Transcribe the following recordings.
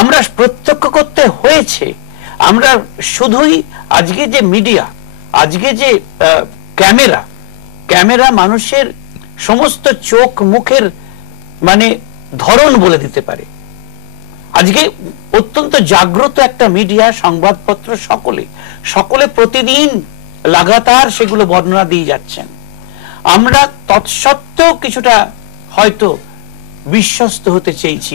আমরা প্রত্যক্ষ করতে হয়েছে। আমরা শুধুই আজকে যে মিডিয়া, আজকে যে ক্যামেরা মানুষের সমস্ত চোখ মুখের মানে ধরন বলে দিতে পারে। আজকে অত্যন্ত জাগ্রত একটা মিডিয়া, সংবাদপত্র, সকলে প্রতিদিন লাগাতার সেগুলো বর্ণনা দিয়ে যাচ্ছেন। আমরা তৎসত্ত্বেও কিছুটা হয়তো বিশ্বস্ত হতে চেয়েছি,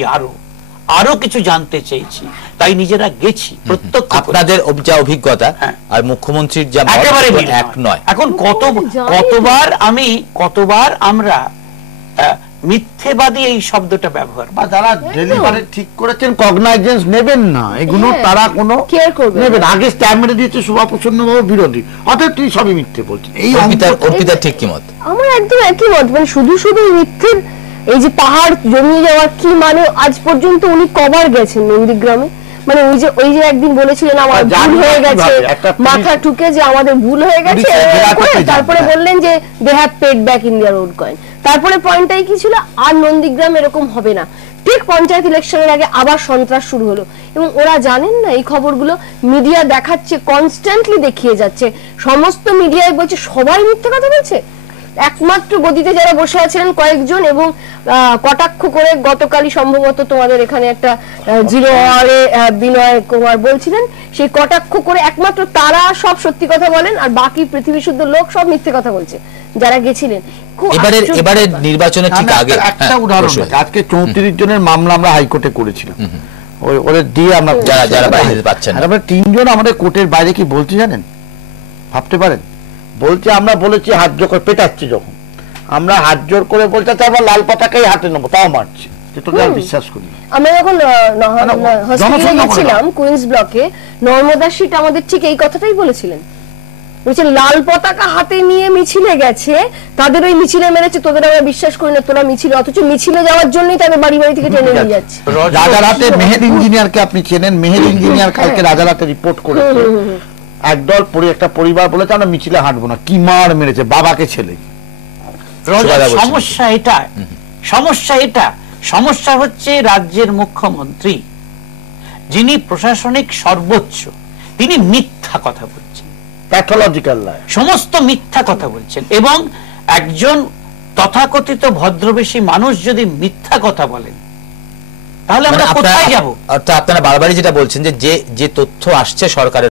আরো কিছু জানতে চেয়েছি, তাই নিজেরা গেছি প্রত্যক্ষ। আপনাদের যা অভিজ্ঞতা আর মুখ্যমন্ত্রীর যা একেবারে এক নয়। এখন কতবার আমরা মিথ্যেবাদী এই শব্দটা ব্যবহার, বা যারা ডেলিভারি ঠিক করেছেন কগনাইজেন্স নেবেন না, এগুলো তারা কোনো নেবেন। আগে স্ট্যাম্প মেরে দিয়েছে সুভা প্রসন্ন বাবু বিরোধী, অর্থাৎ তিনি সবই মিথ্যে বলছেন। এই অর্পিতার ঠিক কি মত? আমার একদম একই মত। মানে শুধু মিথ্যের এই যে পাহাড় জমিয়ে যাওয়ার কি মানে, আজ পর্যন্ত উনি কবার গেছেন নন্দীগ্রামে? মানে ওই যে একদিন বলেছিলেন আমার ভুল হয়ে গেছে, মাথা ঠুকে যে আমাদের ভুল হয়ে গেছে, তারপরে বললেন যে they have paid back in their old coin. তারপরে পয়েন্টটাই কি ছিল, আর নন্দীগ্রাম এরকম হবে না। ঠিক পঞ্চায়েত ইলেকশনের আগে আবার সন্ত্রাস শুরু হলো, এবং ওরা জানেন না এই খবরগুলো মিডিয়া দেখাচ্ছে, কনস্ট্যান্টলি দেখিয়ে যাচ্ছে। সমস্ত মিডিয়ায় বলছে সবাই মিথ্যে কথা বলছে। একমাত্র গদিতে যারা বসে আছেন কয়েকজন, এবং কটাক্ষ করে গতকালই সম্ভবত তোমাদের এখানে একটা জিরো আওয়ারে বিনয় কুমার বলছিলেন, সেই কটাক্ষ করে একমাত্র তারা সব সত্যি কথা বলেন, আর বাকি পৃথিবী শুদ্ধ লোক সব মিথ্যে কথা বলছে যারা গেছিলেন। এবারে নির্বাচনের ঠিক আগে একটা উদাহরণ, আজকে 34 জনের মামলা আমরা হাইকোর্টে করেছিলাম, ওদের দিয়ে আমরা যারা বাইরে পাচ্ছেন, আমরা 3 জন আমাদের কোর্টের বাইরে কি বলতে জানেন, ভাবতে পারেন? বলছে আমরা বলেছি হাত জোর করে, পেটাচ্ছি যখন আমরা হাত জোর করে বলতে আমরা লাল পতাকাই হাতে নেবো, তাও মারছে। বিশ্বাস করি আমরা যখন গেছিলাম কুইন্স ব্লকে, নর্মদা শীট আমাদের ঠিক এই কথাটাই বলেছিলেন, বলছে লাল পতাকা হাতে নিয়ে মিছিলে গেছে, তাদের ওই মিছিলে মেরেছে, তোদের আমরা বিশ্বাস করি না, তোরা মিছিলে, অথচ মিছিলে যাওয়ার জন্যই তাদের বাড়ি থেকে টেনে নিয়ে যাচ্ছে। রাজারহাটে মেহের ইঞ্জিনিয়ারকে আপনি চেনেন, মেহের ইঞ্জিনিয়ার কালকে রাজারহাটে রিপোর্ট করেছে, একদল একটা পরিবার বলেছে আমরা মিছিলে হাঁটবো না, কি মার মেরেছে বাবাকে ছেলে। সমস্যা হচ্ছে রাজ্যের মুখ্যমন্ত্রী, যিনি প্রশাসনিক সর্বোচ্চ, তিনি মিথ্যা কথা বলছেন, প্যাথোলজিক্যাল লায়ার, সমস্ত মিথ্যা কথা বলছেন। এবং একজন তথাকথিত ভদ্রবেশী মানুষ যদি মিথ্যা কথা বলেন, তাহলে আমরা কোথায় যাব? অর্থাৎ আপনারা বারবারই যেটা বলছেন যে তথ্য আসছে সরকারের